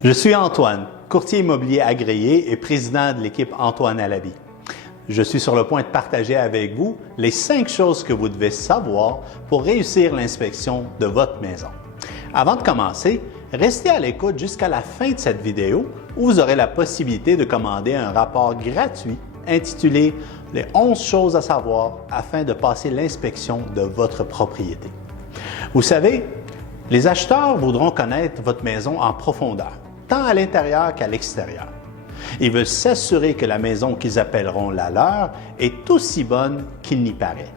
Je suis Antoine, courtier immobilier agréé et président de l'équipe Antoine à la vie. Je suis sur le point de partager avec vous les 5 choses que vous devez savoir pour réussir l'inspection de votre maison. Avant de commencer, restez à l'écoute jusqu'à la fin de cette vidéo où vous aurez la possibilité de commander un rapport gratuit intitulé « Les 11 choses à savoir afin de passer l'inspection de votre propriété ». Vous savez, les acheteurs voudront connaître votre maison en profondeur, tant à l'intérieur qu'à l'extérieur. Ils veulent s'assurer que la maison qu'ils appelleront la leur est aussi bonne qu'il n'y paraît.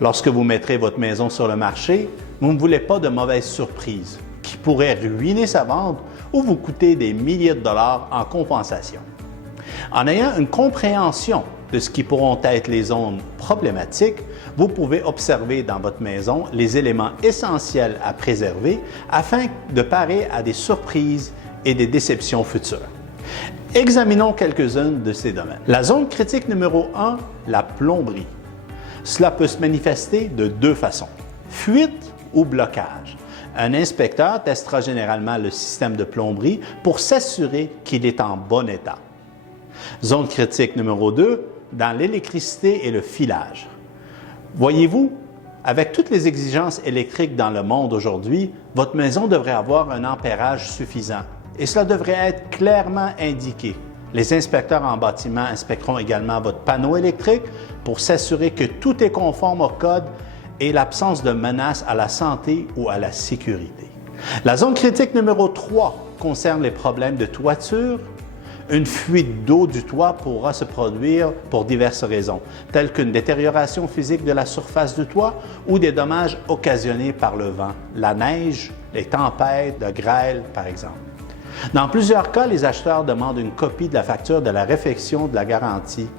Lorsque vous mettrez votre maison sur le marché, vous ne voulez pas de mauvaises surprises qui pourraient ruiner sa vente ou vous coûter des milliers de dollars en compensation. En ayant une compréhension de ce qui pourront être les zones problématiques, vous pouvez observer dans votre maison les éléments essentiels à préserver afin de parer à des surprises et des déceptions futures. Examinons quelques-unes de ces domaines. La zone critique numéro 1, la plomberie. Cela peut se manifester de 2 façons, fuite ou blocage. Un inspecteur testera généralement le système de plomberie pour s'assurer qu'il est en bon état. Zone critique numéro 2, dans l'électricité et le filage. Voyez-vous, avec toutes les exigences électriques dans le monde aujourd'hui, votre maison devrait avoir un ampérage suffisant et cela devrait être clairement indiqué. Les inspecteurs en bâtiment inspecteront également votre panneau électrique pour s'assurer que tout est conforme au code et l'absence de menace à la santé ou à la sécurité. La zone critique numéro 3 concerne les problèmes de toiture. Une fuite d'eau du toit pourra se produire pour diverses raisons, telles qu'une détérioration physique de la surface du toit ou des dommages occasionnés par le vent, la neige, les tempêtes de grêle, par exemple. Dans plusieurs cas, les acheteurs demandent une copie de la facture de la réfection de la garantie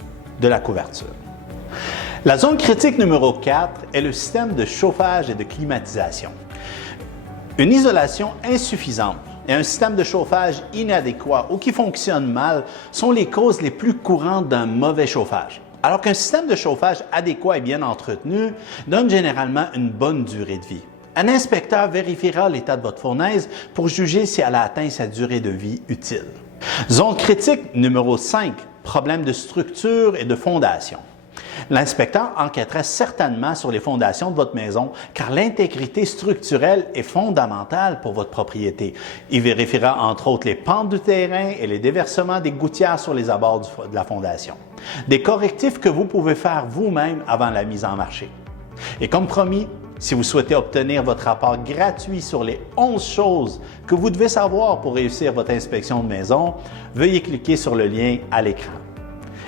de la couverture. La zone critique numéro 4 est le système de chauffage et de climatisation. Une isolation insuffisante et un système de chauffage inadéquat ou qui fonctionne mal sont les causes les plus courantes d'un mauvais chauffage. Alors qu'un système de chauffage adéquat et bien entretenu donne généralement une bonne durée de vie. Un inspecteur vérifiera l'état de votre fournaise pour juger si elle a atteint sa durée de vie utile. Zone critique numéro 5, problème de structure et de fondation. L'inspecteur enquêtera certainement sur les fondations de votre maison car l'intégrité structurelle est fondamentale pour votre propriété. Il vérifiera entre autres les pentes du terrain et les déversements des gouttières sur les abords de la fondation. Des correctifs que vous pouvez faire vous-même avant la mise en marché. Et comme promis, si vous souhaitez obtenir votre rapport gratuit sur les 11 choses que vous devez savoir pour réussir votre inspection de maison, veuillez cliquer sur le lien à l'écran.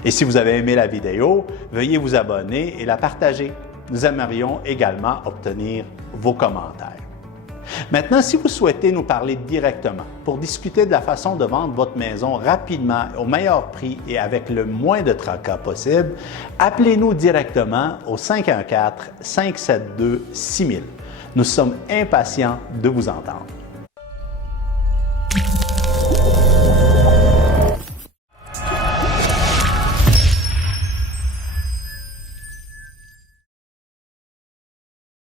Et si vous avez aimé la vidéo, veuillez vous abonner et la partager. Nous aimerions également obtenir vos commentaires. Maintenant, si vous souhaitez nous parler directement pour discuter de la façon de vendre votre maison rapidement, au meilleur prix et avec le moins de tracas possible, appelez-nous directement au 514-572-6000. Nous sommes impatients de vous entendre.